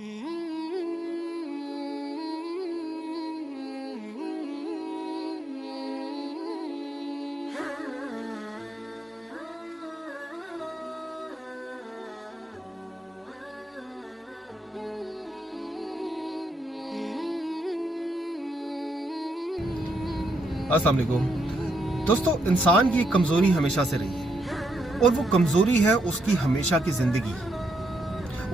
अस्सलाम वालेकुम दोस्तों, इंसान की एक कमज़ोरी हमेशा से रही है और वो कमज़ोरी है उसकी हमेशा की ज़िंदगी,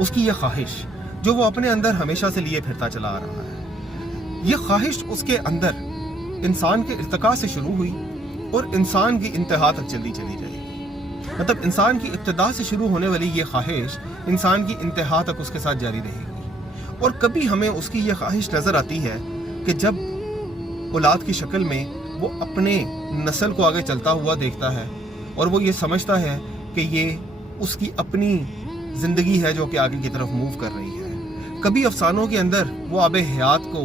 उसकी ये ख्वाहिश जो वो अपने अंदर हमेशा से लिए फिरता चला आ रहा है। ये ख्वाहिश उसके अंदर इंसान के इर्तिका से शुरू हुई और इंसान की इंतहा तक चली रहेगी। मतलब इंसान की इब्तिदा से शुरू होने वाली ये ख्वाहिश इंसान की इंतहा तक उसके साथ जारी रहेगी। और कभी हमें उसकी ये ख्वाहिश नज़र आती है कि जब औलाद की शक्ल में वो अपने नस्ल को आगे चलता हुआ देखता है और वो ये समझता है कि ये उसकी अपनी ज़िंदगी है जो कि आगे की तरफ मूव कर रही है। कभी अफसानों के अंदर वो आबे हयात को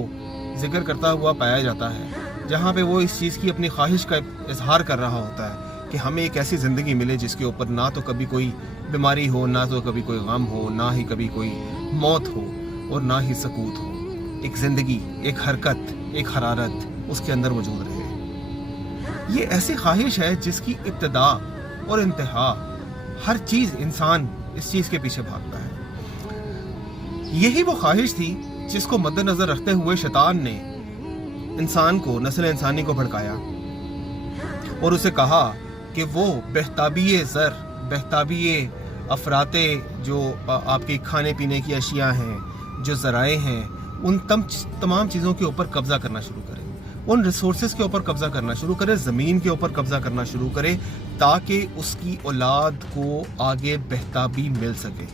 जिक्र करता हुआ पाया जाता है जहाँ पे वो इस चीज़ की अपनी ख्वाहिश का इजहार कर रहा होता है कि हमें एक ऐसी ज़िंदगी मिले जिसके ऊपर ना तो कभी कोई बीमारी हो, ना तो कभी कोई गम हो, ना ही कभी कोई मौत हो और ना ही सकूत हो। एक ज़िंदगी, एक हरकत, एक हरारत उसके अंदर मौजूद रहे। ये ऐसी ख्वाहिश है जिसकी इब्तिदा और इंतहा हर चीज़ इंसान इस चीज़ के पीछे भागता है। यही वो ख्वाहिश थी जिसको मद्देनजर रखते हुए शैतान ने इंसान को, नस्ल इंसानी को भड़काया और उसे कहा कि वो बेहताबिये ज़र, बेहताबिये अफराते जो आपके खाने पीने की अशिया हैं, जो ज़राए हैं, उन तमाम चीज़ों के ऊपर कब्ज़ा करना शुरू करें, उन रिसोर्सेज के ऊपर कब्ज़ा करना शुरू करे, ज़मीन के ऊपर कब्ज़ा करना शुरू करे ताकि उसकी औलाद को आगे बेहताबी मिल सके।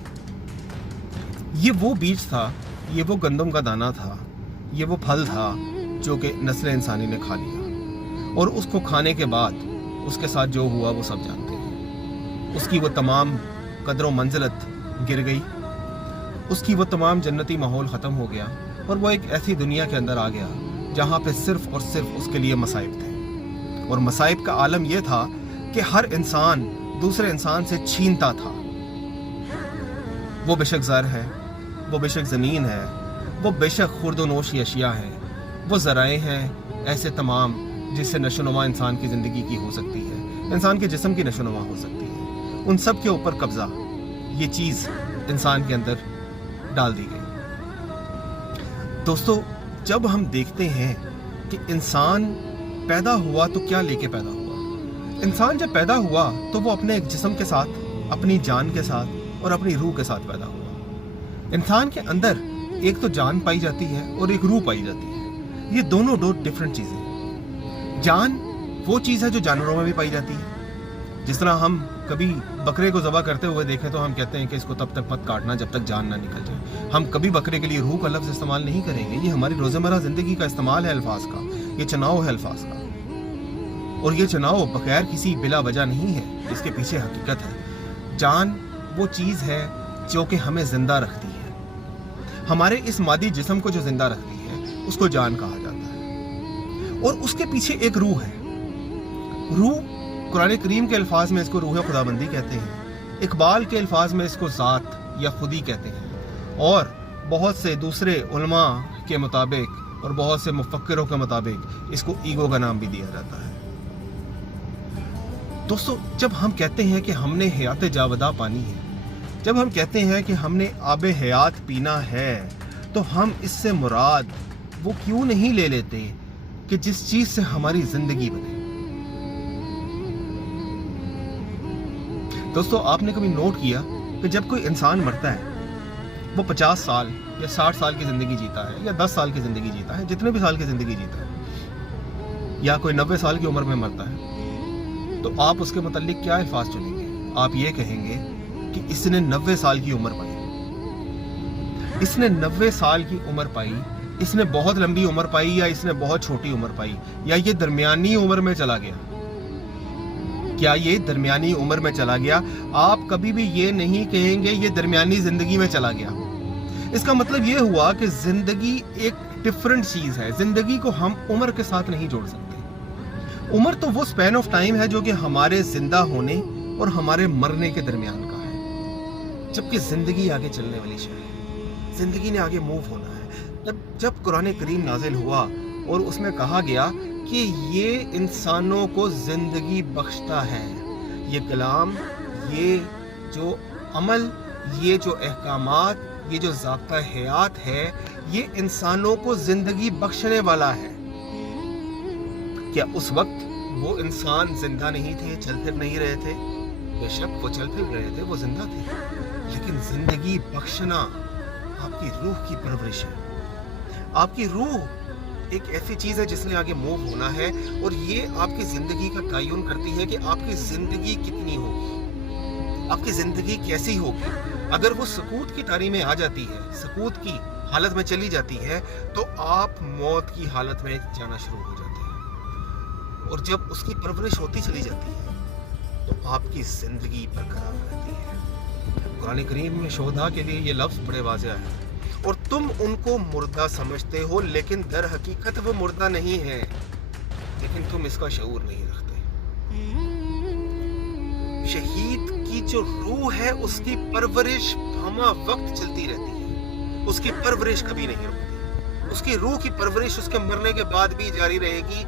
ये वो बीज था, ये वो गंदम का दाना था, ये वो फल था जो कि नस्ल इंसानी ने खा लिया और उसको खाने के बाद उसके साथ जो हुआ वो सब जानते हैं। उसकी वो तमाम कदर मंजिलत गिर गई, उसकी वो तमाम जन्नती माहौल ख़त्म हो गया और वो एक ऐसी दुनिया के अंदर आ गया जहाँ पे सिर्फ और सिर्फ उसके लिए मसाइब थे। और मसाइब का आलम यह था कि हर इंसान दूसरे इंसान से छीनता था। वो बेशक ज़र है, वो बेशक ज़मीन है, वो बेशक खुर्दोनोश की अशिया है, वो ज़राए हैं ऐसे तमाम जिससे नशोनुमा इंसान की ज़िंदगी की हो सकती है, इंसान के जिस्म की नशोनुमा हो सकती है। उन सब के ऊपर कब्ज़ा ये चीज़ इंसान के अंदर डाल दी गई। दोस्तों, जब हम देखते हैं कि इंसान पैदा हुआ तो क्या लेके पैदा हुआ। इंसान जब पैदा हुआ तो वो अपने एक जिस्म के साथ, अपनी जान के साथ और अपनी रूह के साथ पैदा हुआ। इंसान के अंदर एक तो जान पाई जाती है और एक रूह पाई जाती है। ये दोनों दो डिफरेंट चीज़ें। जान वो चीज़ है जो जानवरों में भी पाई जाती है। जिस तरह हम कभी बकरे को ज़बह करते हुए देखें तो हम कहते हैं कि इसको तब तक मत काटना जब तक जान ना निकल जाए। हम कभी बकरे के लिए रूह का लफ्ज़ इस्तेमाल नहीं करेंगे। ये हमारी रोज़मर्रा ज़िंदगी का इस्तेमाल है अल्फाज का, ये चुनाव है अल्फाज का। और ये चुनाव बगैर किसी बिला वजह नहीं है, इसके पीछे हकीकत है। जान वो चीज़ है जो कि हमें ज़िंदा रखती है। हमारे इस मादी जिस्म को जो ज़िंदा रखती है उसको जान कहा जाता है। और उसके पीछे एक रूह है। रूह कुरान करीम के अल्फाज में इसको रूह खुदाबंदी कहते हैं, इकबाल के अल्फाज में इसको ज़ात या खुदी कहते हैं, और बहुत से दूसरे उलमा के मुताबिक और बहुत से मुफक्किरों के मुताबिक इसको ईगो का नाम भी दिया जाता है। दोस्तों, जब हम कहते हैं कि हमने हयात जावदा पानी है, जब हम कहते हैं कि हमने आबे हयात पीना है, तो हम इससे मुराद वो क्यों नहीं ले लेते कि जिस चीज़ से हमारी ज़िंदगी बने। दोस्तों, आपने कभी नोट किया कि जब कोई इंसान मरता है वो 50 साल या 60 साल की ज़िंदगी जीता है या 10 साल की ज़िंदगी जीता है, जितने भी साल की ज़िंदगी जीता है, या कोई 90 साल की उम्र में मरता है, तो आप उसके मुताल्लिक क्या अल्फाज चुनेंगे? आप ये कहेंगे कि इसने 90 साल की उम्र पाई, इसने 90 साल की उम्र पाई, इसने बहुत लंबी उम्र पाई या इसने बहुत छोटी उम्र पाई, या ये दरमियानी उम्र में चला गया। क्या ये दरमियानी उम्र में चला गया? आप कभी भी ये नहीं कहेंगे ये दरमियानी जिंदगी में चला गया। इसका मतलब ये हुआ कि जिंदगी एक डिफरेंट चीज है। जिंदगी को हम उम्र के साथ नहीं जोड़ सकते। उम्र तो वो स्पैन ऑफ टाइम है जो कि हमारे जिंदा होने और हमारे मरने के दरमियान का है, जबकि जिंदगी आगे चलने वाली शय है। ज़िंदगी ने आगे मूव होना है। जब कुरान करीम नाजिल हुआ और उसमें कहा गया कि ये इंसानों को ज़िंदगी बख्शता है, ये कलाम, ये जो अमल, ये जो अहकामात, ये जो ज़ाब्ता हयात है, ये इंसानों को ज़िंदगी बख्शने वाला है। क्या उस वक्त वो इंसान जिंदा नहीं थे, चल फिर नहीं रहे थे? बेशक वो चल फिर रहे थे, वो जिंदा थे, लेकिन जिंदगी बख्शना आपकी रूह की परवरिश है। आपकी रूह एक ऐसी चीज है जिसने आगे मूव होना है, और ये आपकी जिंदगी का तयन करती है कि आपकी जिंदगी कितनी होगी, आपकी जिंदगी कैसी होगी। अगर वो सकूत की तारी में आ जाती है, सकूत की हालत में चली जाती है, तो आप मौत की हालत में जाना शुरू हो जाते हैं। और जब उसकी परवरिश होती चली जाती है तो आपकी जिंदगी बरकरार रहती है। कुरान करीम में शोधा के लिए ये लफ्ज़ बड़े वाज़ेह है। और तुम उनको मुर्दा समझते हो, लेकिन दर हकीकत वो मुर्दा नहीं है, लेकिन तुम इसका शऊर नहीं रखते। शहीद की जो रूह है उसकी परवरिश हमा वक्त चलती रहती है, उसकी परवरिश कभी नहीं रुकती। उसकी रूह की परवरिश उसके मरने के बाद भी जारी रहेगी,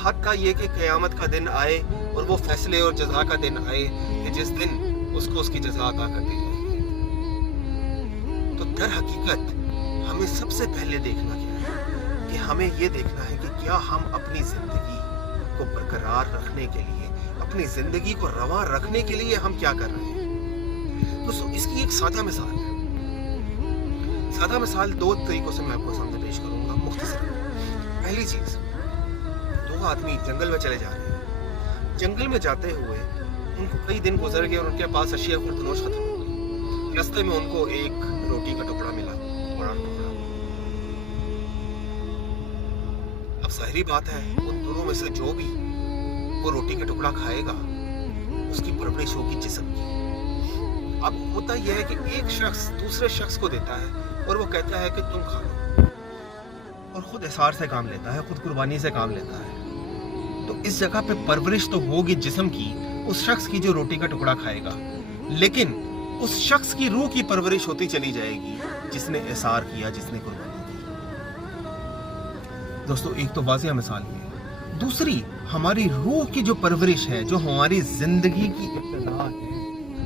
हत्ता ये कि क़यामत का दिन आए और वो फैसले और जज़ा का दिन आए कि जिस दिन उसको उसकी जज़ा अता कर दी जाएगी। तो दर हकीकत हमें सबसे पहले देखना क्या है कि हमें ये देखना है कि क्या हम अपनी ज़िंदगी को बरकरार रखने के लिए, अपनी ज़िंदगी को रवा रखने के लिए हम क्या कर रहे हैं। तो इसकी एक सादा मिसाल है। सादा मिसाल दो तरीकों से मैं आपको सामने पेश करूंगा मुख्तसर। पहली चीज़, दो आदमी जंगल में चले जा रहे हैं। जंगल में जाते हुए उनको कई दिन गुजर गए और उनके पास अशिया खुर्दनोश खत्म हो गई। रास्ते में उनको एक रोटी का टुकड़ा मिला, बड़ा टुकड़ा। अब ज़ाहिरी बात है, उन दोनों में से जो भी वो रोटी का टुकड़ा खाएगा उसकी परवरिश होगी जिस्म की। अब होता यह है कि एक शख्स दूसरे शख्स को देता है और वो कहता है कि तुम खा लो, और खुद इसार से काम लेता है, खुद कुर्बानी से काम लेता है। तो इस जगह पे परवरिश तो होगी जिस्म की, उस शख्स की जो रोटी का टुकड़ा खाएगा, लेकिन उस शख्स की रूह की परवरिश होती चली जाएगी जिसने इसार किया, जिसने कुर्बानी की। दोस्तों, एक तो वाज़ेह मिसाल है। दूसरी, हमारी रूह की जो परवरिश है, जो हमारी जिंदगी की इब्तिदा है,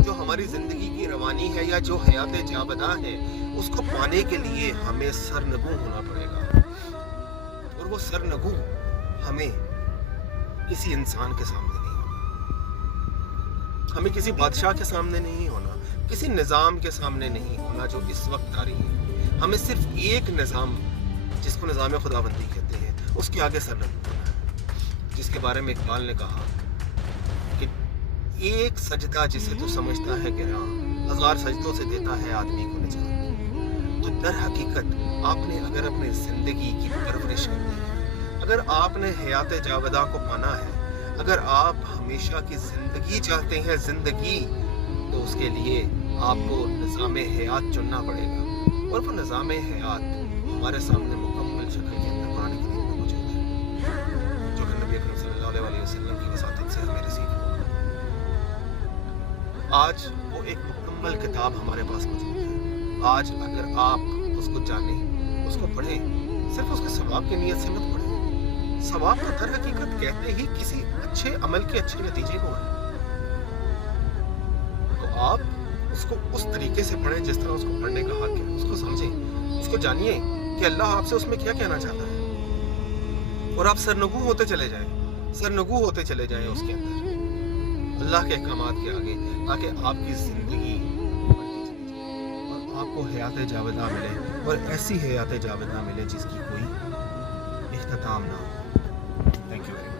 जो हमारी जिंदगी की रवानी है, या जो हयात जाबदा है, उसको पाने के लिए हमें सरनगू होना पड़ेगा। और वो सरनगू हमें किसी इंसान के सामने नहीं होना, हमें किसी बादशाह के सामने नहीं होना, किसी निज़ाम के सामने नहीं होना जो इस वक्त जारी है। हमें सिर्फ एक निज़ाम, जिसको निज़ाम खुदाबंदी कहते हैं, उसके आगे सरनगू होना है। जिसके बारे में इकबाल ने कहा कि एक सजदा जिसे तो समझता है गिरा, हजार सजदों से देता है आदमी को निजात। तो दर हकीकत आपने अगर अपनी जिंदगी की परवरिश करनी है, अगर आपने हयात जावदा को पाना है, अगर आप हमेशा की जिंदगी चाहते हैं, जिंदगी, तो उसके लिए आपको निज़ाम हयात चुनना पड़ेगा। और वो निज़ाम हयात हमारे सामने मुकम्मल शक्ल के अंदर कुरान करीम में मौजूद है, जो कि नबी अकरम सल्लल्लाहु अलैहि वसल्लम की वसातत से हमें रिसीव हुआ। आज वो एक मुकम्मल किताब हमारे पास मौजूद है। आज अगर आप उसको जानें, उसको पढ़ें, सिर्फ उसके सवाब की नीयत से मत पढ़ें। सवाब तो दर हकीकत कहते ही किसी अच्छे अमल के अच्छे नतीजे को है। तो आप उसको उस तरीके से पढ़ें जिस तरह उसको पढ़ने का हक है। उसको समझें, उसको जानिए कि अल्लाह आपसे उसमें क्या कहना चाहता है, और आप सरनगू होते चले जाएं, सरनगू होते चले जाएं उसके अंदर अल्लाह के अहकामात के आगे, ताकि आपकी जिंदगी और आपको हयात जावेदा मिले, और ऐसी हयात जावेदा मिले जिसकी कोई इख्तिताम ना हो। Thank you very much.